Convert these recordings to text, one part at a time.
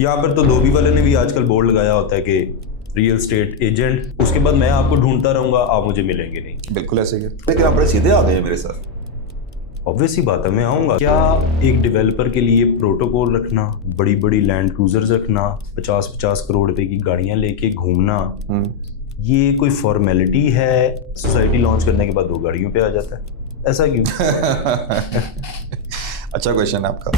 यहाँ पर तो धोबी वाले ने भी आजकल बोर्ड लगाया होता है कि रियल स्टेट एजेंट, उसके बाद मैं आपको ढूंढता रहूंगा, आप मुझे मिलेंगे नहीं। बिल्कुल ऐसे ही है, लेकिन आप बड़े सीधे आ गए हैं मेरे साथ। ऑब्वियस ही बात है, मैं आऊंगा। क्या एक डेवलपर के लिए प्रोटोकॉल रखना, बड़ी बड़ी लैंड क्रूजर्स रखना, 50-50 करोड़ रुपए की गाड़ियां लेके घूमना, ये कोई फॉर्मेलिटी है? सोसाइटी लॉन्च करने के बाद 2 गाड़ियों पे आ जाता है, ऐसा क्यों? अच्छा क्वेश्चन है आपका।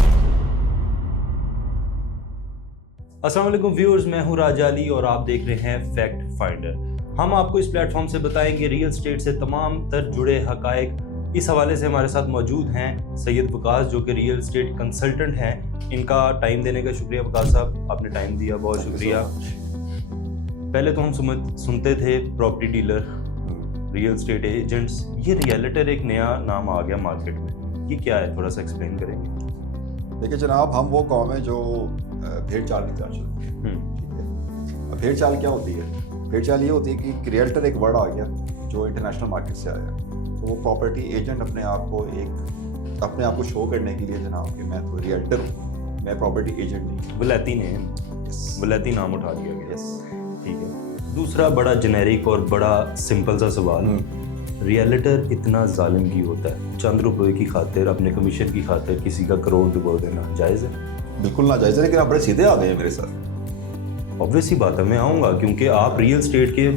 अस्सलाम वालेकुम व्यूअर्स, मैं हूं राजा अली और आप देख रहे हैं फैक्ट फाइंडर। हम आपको इस प्लेटफॉर्म से बताएंगे रियल स्टेट से तमाम तर जुड़े हकायक। इस हवाले से हमारे साथ मौजूद हैं सैयद वकास, जो कि रियल स्टेट कंसल्टेंट हैं। इनका टाइम देने का शुक्रिया वकास साहब, आपने टाइम दिया, बहुत शुक्रिया। पहले तो हम सुनते थे property dealer, real estate agents, ये रियलिटर एक नया नाम आ गया मार्केट में, ये क्या है, थोड़ा सा एक्सप्लेन करेंगे? देखिए जनाब, हम वो कौम है जो भेड़ चाल की तरह चलती है। ठीक है, अब भेड़ चाल क्या होती है? भेड़ चाल ये होती है कि रियल्टर एक वर्ड आ गया जो इंटरनेशनल मार्केट से आया, तो वो प्रॉपर्टी एजेंट अपने आप को शो करने के लिए जनाब कि मैं तो रियल्टर हूँ, मैं प्रॉपर्टी एजेंट नहीं। वलैती नाम उठा दिया गया। ठीक है। दूसरा बड़ा जेनेरिक और बड़ा सिंपल सा सवाल, रियलिटर इतना जालिम क्यों होता है? चंद रुपए की खातिर, अपने कमीशन की खातिर किसी का करोड़ डुबो देना जायज़ है? बिल्कुल ना जायज़ है, लेकिन आप बड़े सीधे आ गए हैं मेरे साथ। ऑब्वियस ही बात है, मैं आऊँगा क्योंकि आप रियल स्टेट के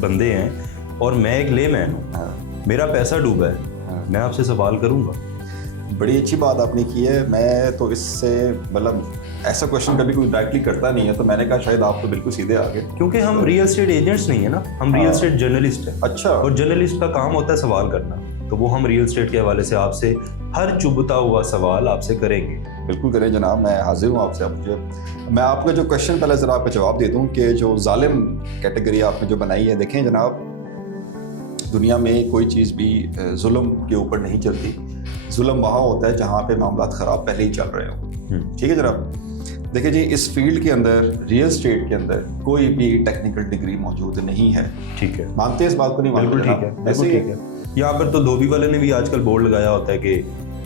बंदे हैं और मैं एक लेमैन हूँ। मेरा पैसा डूबा है, मैं आपसे सवाल करूँगा। बड़ी अच्छी बात आपने की है। मैं तो इससे मतलब ऐसा क्वेश्चन कभी कोई डायरेक्टली करता नहीं है, तो मैंने कहा शायद आप तो बिल्कुल सीधे आ गए, क्योंकि हम रियल स्टेट एजेंट्स नहीं है ना, हम रियल स्टेट जर्नलिस्ट हैं। अच्छा। और जर्नलिस्ट का काम होता है सवाल करना, तो वो हम रियल स्टेट के हवाले से आपसे हर चुभता हुआ सवाल आपसे करेंगे। बिल्कुल करें जनाब, मैं हाजिर हूँ आपसे। मैं आपका जो क्वेश्चन पहले ज़रा आपका जवाब दे दूँ कि जो जालिम कैटेगरी आपने जो बनाई है, देखें जनाब, दुनिया में कोई चीज़ भी जुल्म के ऊपर नहीं चलती। जुल्म वहाँ होता है जहाँ पे मामलात ख़राब पहले ही चल रहे हों। ठीक है जनाब। देखिए जी, इस फील्ड के अंदर, रियल स्टेट के अंदर कोई भी टेक्निकल डिग्री मौजूद नहीं है। ठीक है, मानते हैं इस बात को? नहीं मानते? बिल्कुल ठीक है, बिल्कुल ठीक है। यहाँ पर तो धोबी वाले ने भी आजकल बोर्ड लगाया होता है कि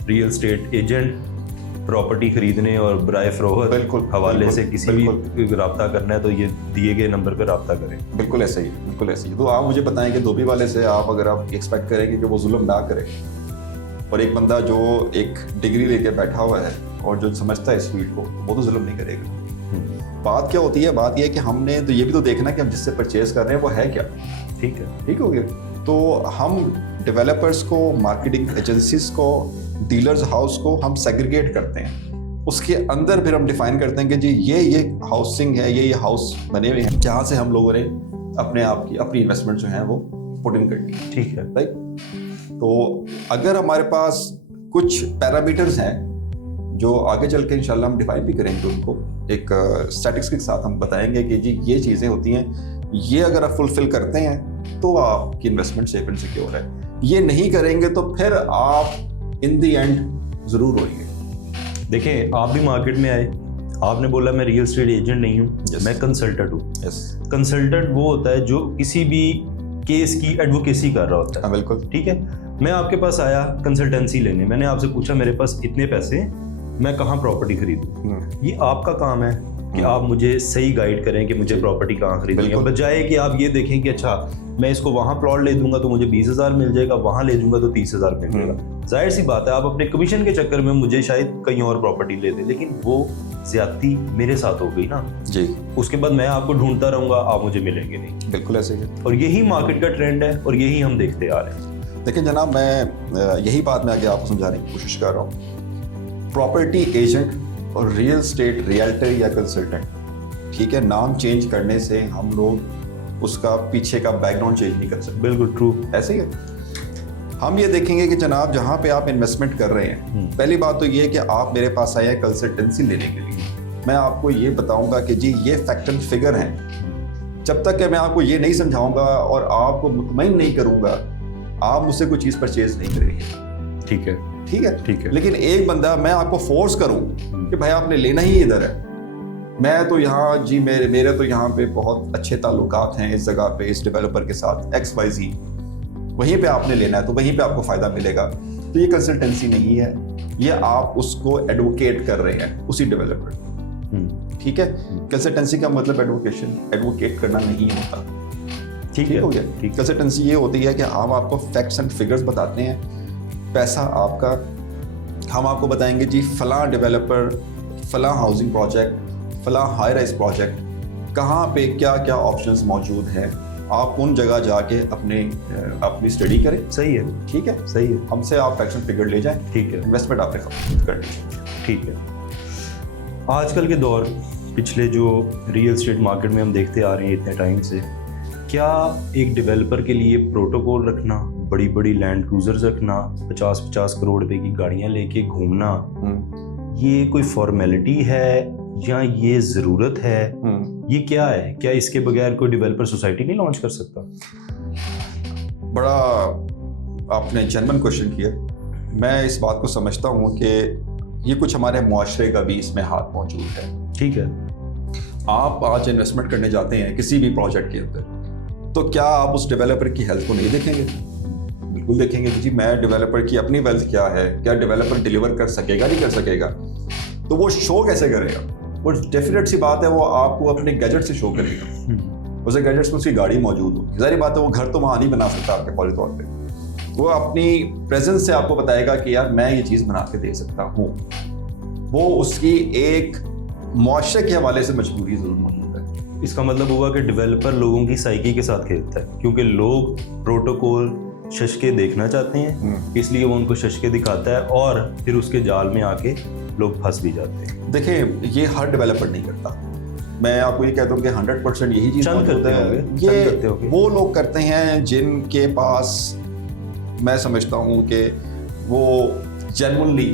रियल स्टेट एजेंट, प्रॉपर्टी खरीदने और बराए फरोख्त हवाले से किसी भी रब्ता करना है तो ये दिए गए नंबर पर रब्ता करें। बिल्कुल ऐसे ही, बिल्कुल ऐसे ही। तो आप मुझे बताएं कि धोबी वाले से अगर आप एक्सपेक्ट करेंगे कि वो जुल्म ना करे, और एक बंदा जो एक डिग्री लेके बैठा हुआ है और जो समझता है इस फील्ड को, वो तो जुल्म नहीं करेगा। बात क्या होती है? बात यह है कि हमने तो ये भी तो देखना कि हम जिससे परचेज कर रहे हैं वो है क्या। ठीक है, ठीक हो गया। तो हम डेवलपर्स को, मार्केटिंग एजेंसीज को, डीलर्स हाउस को हम सेग्रीगेट करते हैं। उसके अंदर फिर हम डिफाइन करते हैं कि जी ये हाउसिंग है, ये हाउस बने हुए हैं जहाँ से हम लोगों ने अपनी इन्वेस्टमेंट जो है वो पुट इन करनी है। ठीक है, राइट। तो अगर हमारे पास कुछ पैरामीटर्स हैं जो आगे चल के इंशाल्लाह हम डिफाइन भी करेंगे, उनको एक स्टैटिस्टिक्स के साथ हम बताएंगे कि जी ये चीज़ें होती हैं, ये अगर आप फुलफिल करते हैं तो आपकी इन्वेस्टमेंट सेफ एंड सिक्योर है। ये नहीं करेंगे तो फिर आप इन दी एंड ज़रूर होंगे। देखें, आप भी मार्केट में आए, आपने बोला मैं रियल स्टेट एजेंट नहीं हूँ, मैं कंसल्टेंट हूँ। कंसल्टेंट वो होता है जो किसी भी केस की एडवोकेसी कर रहा होता है। बिल्कुल ठीक है। मैं आपके पास आया कंसल्टेंसी लेने, मैंने आपसे पूछा मेरे पास इतने पैसे, मैं कहाँ प्रॉपर्टी खरीदूं? ये आपका काम है कि आप मुझे सही गाइड करें कि मुझे प्रॉपर्टी कहाँ खरीदनी है, बजाय कि आप ये देखें कि अच्छा मैं इसको वहाँ प्लॉट ले दूंगा तो मुझे 20,000 मिल जाएगा, वहाँ ले दूंगा तो 30,000 मिल जाएगा। जाहिर सी बात है, आप अपने कमीशन के चक्कर में मुझे शायद कहीं और प्रॉपर्टी ले दें, लेकिन वो ज्यादती मेरे साथ हो गई ना जी। उसके बाद मैं आपको ढूंढता रहूंगा, आप मुझे मिलेंगे नहीं। बिल्कुल ऐसे ही। और यही मार्केट का ट्रेंड है और यही हम देखते आ रहे हैं। देखिए जनाब, मैं यही बात मैं आगे आपको समझाने की कोशिश कर रहा हूँ। प्रॉपर्टी एजेंट और रियल स्टेट रियल्टर या कंसल्टेंट, ठीक है, नाम चेंज करने से हम लोग उसका पीछे का बैकग्राउंड चेंज नहीं कर सकते। बिल्कुल ट्रू, ऐसे ही है। हम ये देखेंगे कि जनाब जहाँ पे आप इन्वेस्टमेंट कर रहे हैं, पहली बात तो ये है कि आप मेरे पास आए हैं कंसल्टेंसी लेने के लिए। मैं आपको ये बताऊंगा कि जी ये फैक्ट एंड फिगर हैं। जब तक कि मैं आपको ये नहीं समझाऊंगा और आपको मुतमईन नहीं करूंगा, आप मुझसे कोई चीज़ परचेज नहीं करेंगे। ठीक है, ठीक है, ठीक है। लेकिन एक बंदा, मैं आपको फोर्स करूं कि भाई आपने लेना ही इधर है, मैं तो यहाँ जी मेरे तो यहाँ पे बहुत अच्छे ताल्लुकात हैं इस जगह पे, इस डेवलपर के साथ XYZ, वहीं पे आपने लेना है तो वहीं पे आपको फ़ायदा मिलेगा, तो ये कंसल्टेंसी नहीं है, ये आप उसको एडवोकेट कर रहे हैं उसी डेवलपर। ठीक है। कंसल्टेंसी का मतलब एडवोकेट करना नहीं होता। ठीक हो गया। ठीक। कंसल्टेंसी ये होती है कि हम आपको फैक्ट्स एंड फिगर्स बताते हैं, पैसा आपका, हम आपको बताएंगे जी फलां डेवलपर, फलां हाउसिंग प्रोजेक्ट, फलां हाई राइज प्रोजेक्ट कहाँ पे क्या क्या ऑप्शंस मौजूद हैं, आप उन जगह जाके अपनी स्टडी करें। सही है, ठीक है, सही है। हमसे आप फैक्ट्स एंड फिगर ले जाएं, ठीक है, इन्वेस्टमेंट आपने खुद कर लीजिए। ठीक है। आजकल के दौर, पिछले जो रियल एस्टेट मार्केट में हम देखते आ रहे हैं इतने टाइम से, क्या एक डेवलपर के लिए प्रोटोकॉल रखना, बड़ी बड़ी लैंड क्रूजर्स रखना, 50-50 करोड़ रुपए की गाड़ियां लेके घूमना, ये कोई फॉर्मेलिटी है या ये ज़रूरत है? ये क्या है? क्या इसके बगैर कोई डेवलपर सोसाइटी नहीं लॉन्च कर सकता? बड़ा आपने जेन्युइन क्वेश्चन किया। मैं इस बात को समझता हूँ कि ये कुछ हमारे मुआशरे का भी इसमें हाथ मौजूद है। ठीक है। आप आज इन्वेस्टमेंट करने जाते हैं किसी भी प्रोजेक्ट के अंदर, तो क्या आप उस डेवलपर की हेल्थ को नहीं देखेंगे? बिल्कुल देखेंगे कि जी मैं डेवलपर की अपनी वेल्थ क्या है, क्या डेवलपर डिलीवर कर सकेगा नहीं कर सकेगा। तो वो शो कैसे करेगा? वो डेफिनेट सी बात है, वो आपको अपने गैजेट से शो करेगा। उसे गैजेट्स में उसकी गाड़ी मौजूद हो, जाहिर बात है वो घर तो वहाँ नहीं बना सकता आपके फौरी तौर पे। वो अपनी प्रेजेंस से आपको बताएगा कि यार मैं ये चीज़ बना के दे सकता हूँ। वो उसकी एक मुआशरे के हवाले से मजबूरी जरूर मौजूद है। इसका मतलब हुआ कि डेवलपर लोगों की साइकी के साथ खेलता है, क्योंकि लोग प्रोटोकॉल शशके देखना चाहते हैं, इसलिए वो उनको शशके दिखाता है और फिर उसके जाल में आके लोग फंस भी जाते हैं। देखिए, ये हर डेवलपर नहीं करता। मैं आपको ये कहता हूँ कि 100% यही चीज़ मौजूद है। ये वो लोग करते हैं जिनके पास, मैं समझता हूँ कि वो जेन्युइनली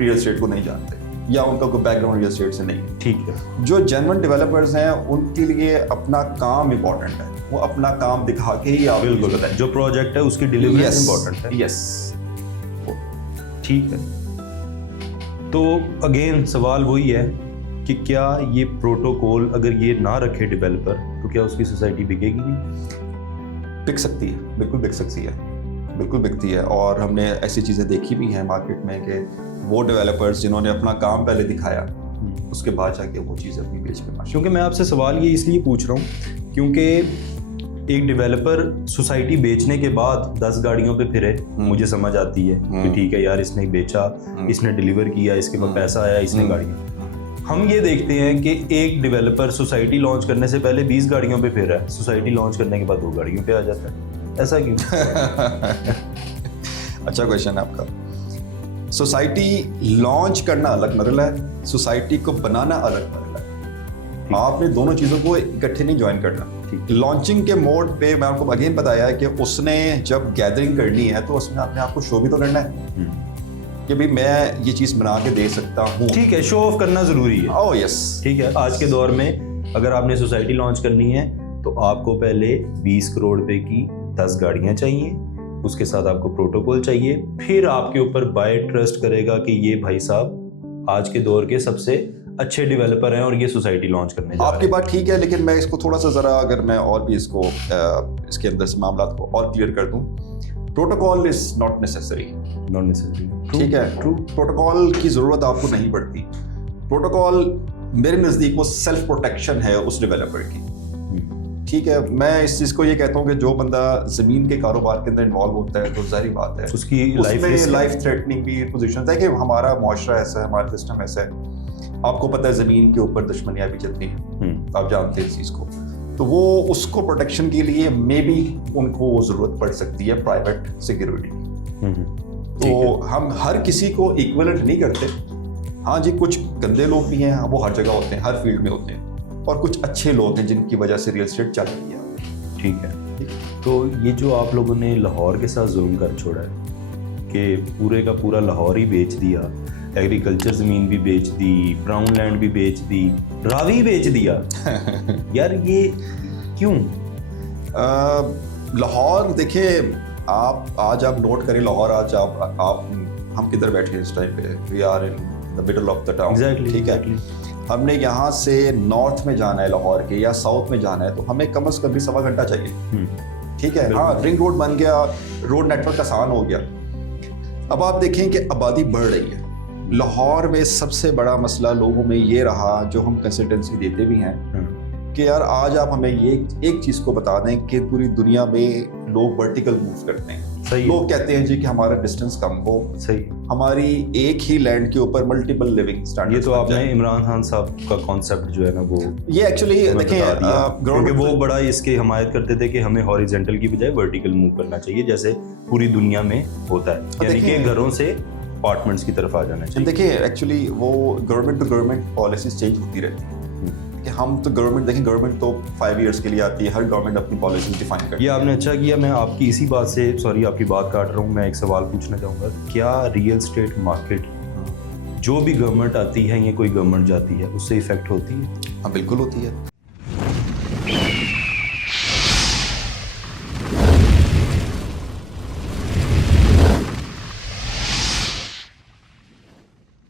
रियल एस्टेट को नहीं जानते या उनका कोई बैकग्राउंड रियल एस्टेट से नहीं। ठीक है। जो जेन्युइन डेवलपर्स हैं उनके लिए अपना काम इम्पोर्टेंट है, वो अपना काम दिखा के ही आप बिल्कुल बताएं, जो प्रोजेक्ट है उसकी डिलीवरी इम्पोर्टेंट है। यस, ठीक है। तो अगेन सवाल वही है कि क्या ये प्रोटोकॉल अगर ये ना रखे डेवलपर, तो क्या उसकी सोसाइटी बिकेगी नहीं? बिक सकती है, बिल्कुल बिक सकती है, बिल्कुल बिकती है। और हमने ऐसी चीज़ें देखी भी हैं मार्केट में कि वो डेवलपर्स जिन्होंने अपना काम पहले दिखाया, उसके बाद जाके वो चीज़ अपनी बेच के। क्योंकि मैं आपसे सवाल ये इसलिए पूछ रहा हूँ क्योंकि एक डेवलपर सोसाइटी बेचने के बाद 10 गाड़ियों पे फिरे, मुझे समझ आती है कि ठीक है यार, इसने बेचा, इसने डिलीवर किया, इसके पास पैसा आया, इसने गाड़ियाँ। हम ये देखते हैं कि एक डेवलपर सोसाइटी लॉन्च करने से पहले 20 गाड़ियों पे फिर रहा है, सोसाइटी लॉन्च करने के बाद 2 गाड़ियों पे आ जाता है। ऐसा क्यों? अच्छा क्वेश्चन है आपका। सोसाइटी लॉन्च करना अलग मरला है, सोसाइटी को बनाना अलग मरला है। आपने दोनों चीज़ों को इकट्ठे नहीं ज्वाइन करना। लॉन्चिंग के मोड पे मैं आपको अगेन बताया है कि उसने जब गैदरिंग करनी है तो उसमें अपने आप को शो भी तो करना है कि भाई मैं ये चीज़ बना के दे सकता हूँ। ठीक है, शो ऑफ करना ज़रूरी है। ओह यस, ठीक है। आज के दौर में अगर आपने सोसाइटी लॉन्च करनी है तो आपको पहले 20 करोड़ रुपए की 10 गाड़ियाँ चाहिए, उसके साथ आपको प्रोटोकॉल चाहिए, फिर आपके ऊपर बाय ट्रस्ट करेगा कि ये भाई साहब आज के दौर के सबसे अच्छे डेवलपर हैं और ये सोसाइटी लॉन्च करने जा रहे हैं। आपकी बात ठीक है, लेकिन मैं इसको थोड़ा सा ज़रा, अगर मैं और भी इसको इसके अंदर से मामला को और क्लियर कर दूं, प्रोटोकॉल इज नॉट नेसेसरी। ठीक है, ट्रू। प्रोटोकॉल की ज़रूरत आपको नहीं पड़ती। प्रोटोकॉल मेरे नज़दीक वो सेल्फ प्रोटेक्शन है उस डेवलपर की। ठीक है, मैं इस चीज़ को ये कहता हूँ कि जो बंदा ज़मीन के कारोबार के अंदर इन्वॉल्व होता है तो जाहिर बात है उसकी लाइफ थ्रेटनिंग भी पोजीशन है कि हमारा मुआशरा ऐसा है, हमारा सिस्टम ऐसा है। आपको पता है ज़मीन के ऊपर दुश्मनियाँ भी चलती हैं, आप जानते हैं इस चीज़ को। तो वो उसको प्रोटेक्शन के लिए मे बी उनको ज़रूरत पड़ सकती है प्राइवेट सिक्योरिटी की। तो हम हर किसी को इक्विवेलेंट नहीं करते। हाँ जी, कुछ गंदे लोग भी हैं, वो हर जगह होते हैं, हर फील्ड में होते हैं, और कुछ अच्छे लोग हैं जिनकी वजह से रियल एस्टेट चल रही है। ठीक है। तो ये जो आप लोगों ने लाहौर के साथ जुल्म कर छोड़ा है कि पूरे का पूरा लाहौर ही बेच दिया, एग्रीकल्चर ज़मीन भी बेच दी, ब्राउन लैंड भी बेच दी, रावी बेच दिया यार ये क्यों? लाहौर देखिए, आप नोट करें, लाहौर आज आप हम किधर बैठे हैं इस टाइम पे? We are in the middle of the town. ठीक है, हमने यहाँ से नॉर्थ में जाना है लाहौर के या साउथ में जाना है तो हमें कम से कम भी 1.25 घंटा चाहिए। ठीक है, हाँ, रिंग रोड बन गया, रोड नेटवर्क आसान हो गया। अब आप देखें कि आबादी बढ़ रही है, लाहौर में सबसे बड़ा मसला लोगों में ये रहा, जो हम कंसल्टेंसी देते भी हैं, कि यार आज आप हमें ये एक चीज़ को बता दें कि पूरी दुनिया में लोग वर्टिकल मूव करते हैं। सही लोग कहते हैं जी कि हमारा डिस्टेंस कम हो, सही। हमारी एक ही लैंड के ऊपर मल्टीपल लिविंग स्टैंडर्ड्स। ये तो आपने इमरान खान साहब का कॉन्सेप्ट जो है ना वो ये एक्चुअली देखें क्योंकि वो बड़ा इसकी हमायत करते थे कि हमें हॉरिजेंटल की बजाय वर्टिकल मूव करना चाहिए, जैसे पूरी दुनिया में होता है, यानी कि घरों से अपार्टमेंट्स की तरफ आ जाना चाहिए। देखिए एक्चुअली वो government to government policies change होती रहती हैं कि हम तो गवर्नमेंट देखें, गवर्नमेंट तो 5 इयर्स के लिए आती है, हर गवर्नमेंट अपनी पॉलिसी डिफाइन करती है। ये आपने अच्छा किया। मैं आपकी इसी बात से, सॉरी आपकी बात काट रहा हूँ, मैं एक सवाल पूछना चाहूँगा, क्या रियल स्टेट मार्केट जो भी गवर्नमेंट आती है या कोई गवर्नमेंट जाती है उससे इफेक्ट होती है? हाँ बिल्कुल होती है।